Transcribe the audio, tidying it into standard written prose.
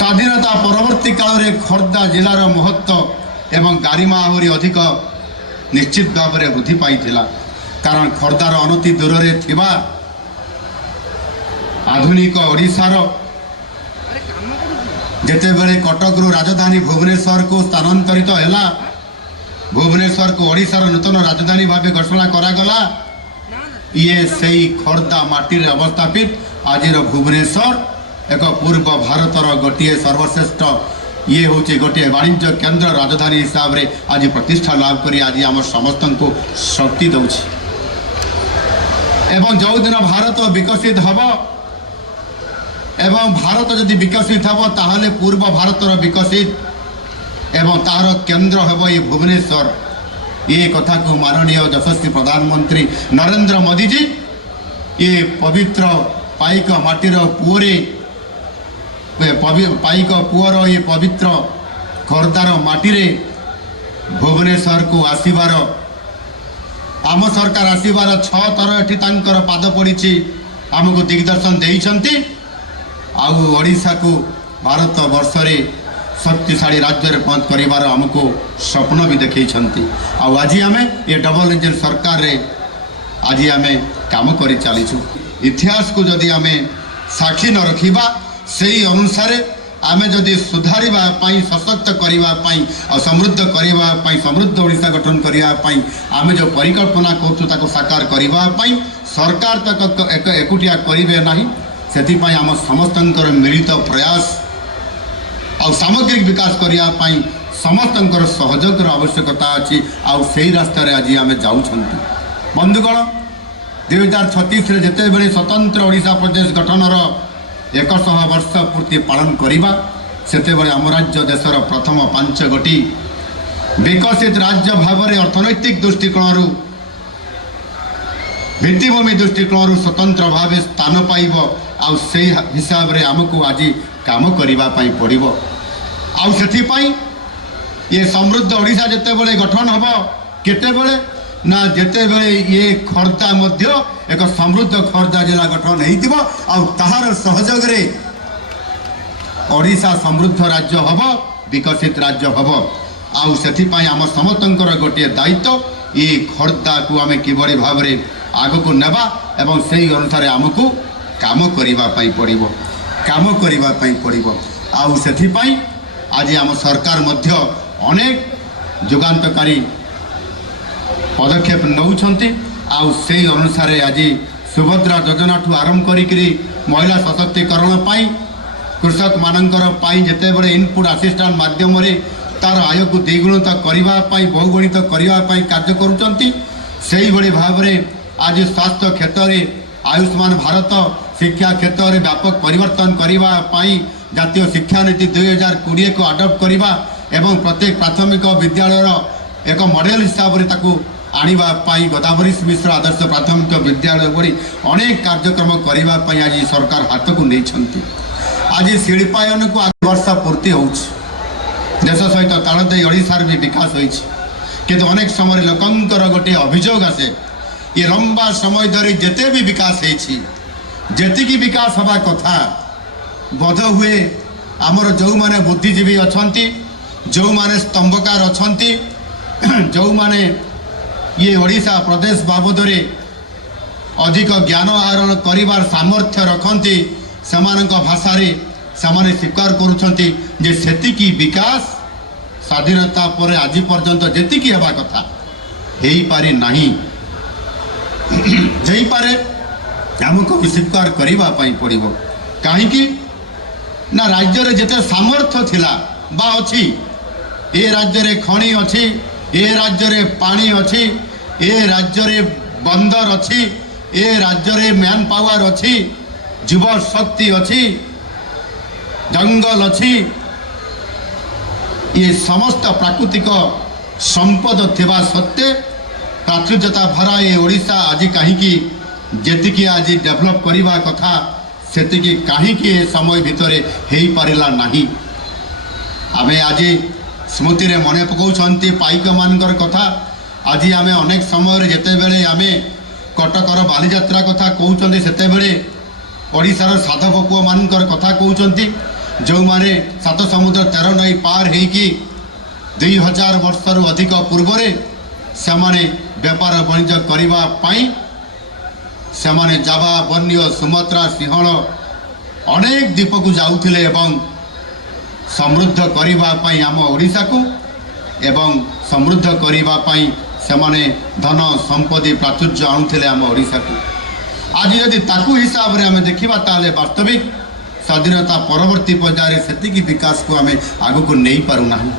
ସ୍ୱାଧୀନତା ପରବର୍ତ୍ତୀ କାଳରେ ଖୋର୍ଦ୍ଧା ଜିଲ୍ଲାର ମହତ୍ତ୍ୱ ଏବଂ ଗାରିମା ଆହୁରି ଅଧିକ ନିଶ୍ଚିତ ଭାବରେ ବୃଦ୍ଧି ପାଇଥିଲା। କାରଣ ଖୋର୍ଦ୍ଧାର ଅନତି ଦୂରରେ ଥିବା ଆଧୁନିକ ଓଡ଼ିଶାର ଯେତେବେଳେ କଟକରୁ ରାଜଧାନୀ ଭୁବନେଶ୍ୱରକୁ ସ୍ଥାନାନ୍ତରିତ ହେଲା, ଭୁବନେଶ୍ୱରକୁ ଓଡ଼ିଶାର ନୂତନ ରାଜଧାନୀ ଭାବେ ଘୋଷଣା କରାଗଲା। ଇଏ ସେଇ ଖୋର୍ଦ୍ଧା ମାଟିରେ ଅବସ୍ଥାପିତ ଆଜିର ଭୁବନେଶ୍ୱର ଏକ ପୂର୍ବ ଭାରତର ଗୋଟିଏ ସର୍ବଶ୍ରେଷ୍ଠ ଇଏ ହେଉଛି ଗୋଟିଏ ବାଣିଜ୍ୟ କେନ୍ଦ୍ର ରାଜଧାନୀ ହିସାବରେ ଆଜି ପ୍ରତିଷ୍ଠା ଲାଭ କରି ଆଜି ଆମ ସମସ୍ତଙ୍କୁ ଶକ୍ତି ଦେଉଛି। ଏବଂ ଯେଉଁଦିନ ଭାରତ ବିକଶିତ ହେବ ଏବଂ ଭାରତ ଯଦି ବିକଶିତ ହେବ ତାହେଲେ ପୂର୍ବ ଭାରତର ବିକଶିତ ଏବଂ ତାହାର କେନ୍ଦ୍ର ହେବ ଏ ଭୁବନେଶ୍ୱର। ଏ କଥାକୁ ମାନନୀୟ ଯଶସ୍ୱୀ ପ୍ରଧାନମନ୍ତ୍ରୀ ନରେନ୍ଦ୍ର ମୋଦିଜୀ ଏ ପବିତ୍ର ପାଇକ ମାଟିର ପୁଅରେ ପାଇକ ପୁଅର ଏ ପବିତ୍ର ଖୋର୍ଦ୍ଧାର ମାଟିରେ ଭୁବନେଶ୍ୱରକୁ ଆସିବାର ଆମ ସରକାର ଆସିବାର 6 ଥର ଏଠି ତାଙ୍କର ପାଦ ପଡ଼ିଛି, ଆମକୁ ଦିଗ୍ଦର୍ଶନ ଦେଇଛନ୍ତି। ଆଉ ଓଡ଼ିଶାକୁ ଭାରତ ବର୍ଷରେ ଶକ୍ତିଶାଳୀ ରାଜ୍ୟରେ ପହଞ୍ଚ କରିବାର ଆମକୁ ସ୍ୱପ୍ନ ବି ଦେଖାଇଛନ୍ତି। ଆଉ ଆଜି ଆମେ ଏ ଡବଲ ଇଞ୍ଜିନ୍ ସରକାରରେ ଆଜି ଆମେ କାମ କରି ଚାଲିଛୁ। ଇତିହାସକୁ ଯଦି ଆମେ ସାକ୍ଷୀ ନ ରଖିବା, ସେହି ଅନୁସାରେ ଆମେ ଯଦି ସୁଧାରିବା ପାଇଁ, ସଶକ୍ତ କରିବା ପାଇଁ ଆଉ ସମୃଦ୍ଧ କରିବା ପାଇଁ, ସମୃଦ୍ଧ ଓଡ଼ିଶା ଗଠନ କରିବା ପାଇଁ ଆମେ ଯେଉଁ ପରିକଳ୍ପନା କରୁଛୁ ତାକୁ ସାକାର କରିବା ପାଇଁ ସରକାର ତାକୁ ଏକୁଟିଆ କରିବେ ନାହିଁ। ସେଥିପାଇଁ ଆମ ସମସ୍ତଙ୍କର ମିଳିତ ପ୍ରୟାସ ଆଉ ସାମଗ୍ରିକ ବିକାଶ କରିବା ପାଇଁ ସମସ୍ତଙ୍କର ସହଯୋଗର ଆବଶ୍ୟକତା ଅଛି। ଆଉ ସେହି ରାସ୍ତାରେ ଆଜି ଆମେ ଯାଉଛନ୍ତି। ବନ୍ଧୁଗଣ, 2036ରେ ଯେତେବେଳେ ସ୍ୱତନ୍ତ୍ର ଓଡ଼ିଶା ପ୍ରଦେଶ ଗଠନର 100 ବର୍ଷ ପୂର୍ତ୍ତି ପାଳନ କରିବା, ସେତେବେଳେ ଆମ ରାଜ୍ୟ ଦେଶର ପ୍ରଥମ 5ଗୋଟି ବିକଶିତ ରାଜ୍ୟ ଭାବରେ ଅର୍ଥନୈତିକ ଦୃଷ୍ଟିକୋଣରୁ, ଭିତ୍ତିଭୂମି ଦୃଷ୍ଟିକୋଣରୁ ସ୍ୱତନ୍ତ୍ର ଭାବେ ସ୍ଥାନ ପାଇବ। ଆଉ ସେହି ହିସାବରେ ଆମକୁ ଆଜି କାମ କରିବା ପାଇଁ ପଡ଼ିବ। ଆଉ ସେଥିପାଇଁ ଏ ସମୃଦ୍ଧ ଓଡ଼ିଶା ଯେତେବେଳେ ଗଠନ ହେବ, କେତେବେଳେ ନା ଯେତେବେଳେ ଏ ଖୋର୍ଦ୍ଧା ମଧ୍ୟ ଏକ ସମୃଦ୍ଧ ଖୋର୍ଦ୍ଧା ଜିଲ୍ଲା ଗଠନ ହେଇଥିବ ଆଉ ତାହାର ସହଯୋଗରେ ଓଡ଼ିଶା ସମୃଦ୍ଧ ରାଜ୍ୟ ହେବ, ବିକଶିତ ରାଜ୍ୟ ହେବ। ଆଉ ସେଥିପାଇଁ ଆମ ସମସ୍ତଙ୍କର ଗୋଟିଏ ଦାୟିତ୍ୱ, ଏ ଖୋର୍ଦ୍ଧାକୁ ଆମେ କିଭଳି ଭାବରେ ଆଗକୁ ନେବା ଏବଂ ସେହି ଅନୁସାରେ ଆମକୁ କାମ କରିବା ପାଇଁ ପଡ଼ିବ, କାମ କରିବା ପାଇଁ ପଡ଼ିବ। ଆଉ ସେଥିପାଇଁ ଆଜି ଆମ ସରକାର ମଧ୍ୟ ଅନେକ ଯୁଗାନ୍ତକାରୀ ପଦକ୍ଷେପ ନେଉଛନ୍ତି। ଆଉ ସେହି ଅନୁସାରେ ଆଜି ସୁଭଦ୍ରା ଯୋଜନାଠୁ ଆରମ୍ଭ କରିକିରି ମହିଳା ସଶକ୍ତିକରଣ ପାଇଁ, କୃଷକମାନଙ୍କର ପାଇଁ ଯେତେବେଳେ ଇନପୁଟ୍ ଆସିଷ୍ଟାଣ୍ଟ ମାଧ୍ୟମରେ ତା'ର ଆୟକୁ ଦ୍ୱିଗୁଣିତ କରିବା ପାଇଁ, ବହୁଗୁଣିତ କରିବା ପାଇଁ କାର୍ଯ୍ୟ କରୁଛନ୍ତି। ସେହିଭଳି ଭାବରେ ଆଜି ସ୍ୱାସ୍ଥ୍ୟ କ୍ଷେତ୍ରରେ ଆୟୁଷ୍ମାନ ଭାରତ, ଶିକ୍ଷା କ୍ଷେତ୍ରରେ ବ୍ୟାପକ ପରିବର୍ତ୍ତନ କରିବା ପାଇଁ ଜାତୀୟ ଶିକ୍ଷାନୀତି 2020କୁ ଆଡପ୍ଟ କରିବା ଏବଂ ପ୍ରତ୍ୟେକ ପ୍ରାଥମିକ ବିଦ୍ୟାଳୟର ଏକ ମଡେଲ ହିସାବରେ ତାକୁ ଆଣିବା ପାଇଁ ଗୋଦାବରୀ ମିଶ୍ର ଆଦର୍ଶ ପ୍ରାଥମିକ ବିଦ୍ୟାଳୟ ଭଳି ଅନେକ କାର୍ଯ୍ୟକ୍ରମ କରିବା ପାଇଁ ଆଜି ସରକାର ହାତକୁ ନେଇଛନ୍ତି। ଆଜି ଶିଳ୍ପାୟନକୁ ବର୍ଷ ପୂର୍ତ୍ତି ହେଉଛି। ଦେଶ ସହିତ ତାଳ ଦେଇ ଓଡ଼ିଶାର ବି ବିକାଶ ହୋଇଛି। କିନ୍ତୁ ଅନେକ ସମୟରେ ଲୋକଙ୍କର ଗୋଟିଏ ଅଭିଯୋଗ ଆସେ, ଏ ଲମ୍ବା ସମୟ ଧରି ଯେତେ ବି ବିକାଶ ହେଇଛି, ଯେତିକି ବିକାଶ ହେବା କଥା, ବୋଧ ହୁଏ ଆମର ଯେଉଁମାନେ ବୁଦ୍ଧିଜୀବୀ ଅଛନ୍ତି, ଯେଉଁମାନେ ସ୍ତମ୍ଭକାର ଅଛନ୍ତି, ଯେଉଁମାନେ ଇଏ ଓଡ଼ିଶା ପ୍ରଦେଶ ବାବଦରେ ଅଧିକ ଜ୍ଞାନ ଆହରଣ କରିବାର ସାମର୍ଥ୍ୟ ରଖନ୍ତି, ସେମାନଙ୍କ ଭାଷାରେ ସେମାନେ ସ୍ୱୀକାର କରୁଛନ୍ତି ଯେ ସେତିକି ବିକାଶ ସ୍ୱାଧୀନତା ପରେ ଆଜି ପର୍ଯ୍ୟନ୍ତ ଯେତିକି ହେବା କଥା ହେଇପାରି ନାହିଁ। ଯାଇପାରେ, ଆମକୁ ସ୍ୱୀକାର କରିବା ପାଇଁ ପଡ଼ିବ। କାହିଁକି ନା ରାଜ୍ୟରେ ଯେତେ ସାମର୍ଥ୍ୟ ଥିଲା ବା ଅଛି, ଏ ରାଜ୍ୟରେ ଖଣି ଅଛି, ଏ ରାଜ୍ୟରେ ପାଣି ଅଛି, ଏ ରାଜ୍ୟରେ ବନ୍ଦର ଅଛି, ଏ ରାଜ୍ୟରେ ମ୍ୟାନ୍ ପାୱାର ଅଛି, ଯୁବ ଶକ୍ତି ଅଛି, ଜଙ୍ଗଲ ଅଛି, ଏ ସମସ୍ତ ପ୍ରାକୃତିକ ସମ୍ପଦ ଥିବା ସତ୍ତ୍ୱେ ପ୍ରାଚୁର୍ଯ୍ୟତା ଭରା ଏ ଓଡ଼ିଶା ଆଜି କାହିଁକି ଯେତିକି ଆଜି ଡେଭଲପ୍ କରିବା କଥା ସେତିକି କାହିଁକି ଏ ସମୟ ଭିତରେ ହେଇପାରିଲା ନାହିଁ? ଆମେ ଆଜି ସ୍ମୃତିରେ ମନେ ପକାଉଛନ୍ତି ପାଇକମାନଙ୍କର କଥା। ଆଜି ଆମେ ଅନେକ ସମୟରେ ଯେତେବେଳେ ଆମେ କଟକର ବାଲିଯାତ୍ରା କଥା କହୁଛନ୍ତି, ସେତେବେଳେ ଓଡ଼ିଶାର ସାଧବ ପୁଅମାନଙ୍କର କଥା କହୁଛନ୍ତି। ଯେଉଁମାନେ 7 ସମୁଦ୍ର 13 ନଈ ପାର ହେଇକି 2000 ବର୍ଷରୁ ଅଧିକ ପୂର୍ବରେ ସେମାନେ ବେପାର ବାଣିଜ୍ୟ କରିବା ପାଇଁ ସେମାନେ ଜାଭା, ବର୍ଣ୍ଣିଓ, ସୁମାତ୍ରା, ସିଂହଳ ଅନେକ ଦ୍ୱୀପକୁ ଯାଉଥିଲେ ଏବଂ ସମୃଦ୍ଧ କରିବା ପାଇଁ ଆମ ଓଡ଼ିଶାକୁ ଏବଂ ସମୃଦ୍ଧ କରିବା ପାଇଁ ସେମାନେ ଧନ ସମ୍ପତ୍ତି ପ୍ରାଚୁର୍ଯ୍ୟ ଆଣୁଥିଲେ ଆମ ଓଡ଼ିଶାକୁ। ଆଜି ଯଦି ତାକୁ ହିସାବରେ ଆମେ ଦେଖିବା ତାହେଲେ ବାସ୍ତବିକ ସ୍ୱାଧୀନତା ପରବର୍ତ୍ତୀ ପର୍ଯ୍ୟାୟରେ ସେତିକି ବିକାଶକୁ ଆମେ ଆଗକୁ ନେଇପାରୁନାହୁଁ।